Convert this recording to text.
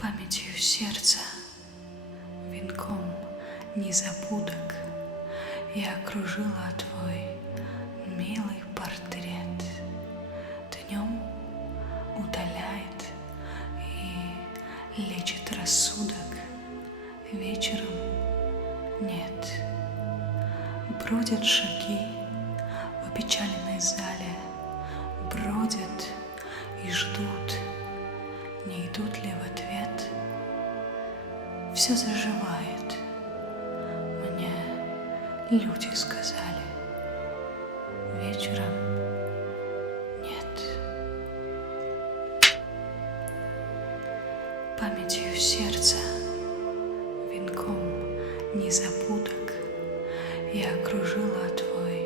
Памятью сердца, венком незабудок, я окружила твой милый портрет. Днем утоляет и лечит рассудок, вечером нет. Бродят шаги в опечаленной зале, бродят и ждут, не идут ли в ответ. Все заживает, мне люди сказали, вечером нет. Памятью сердца, венком незабудок, я окружила твой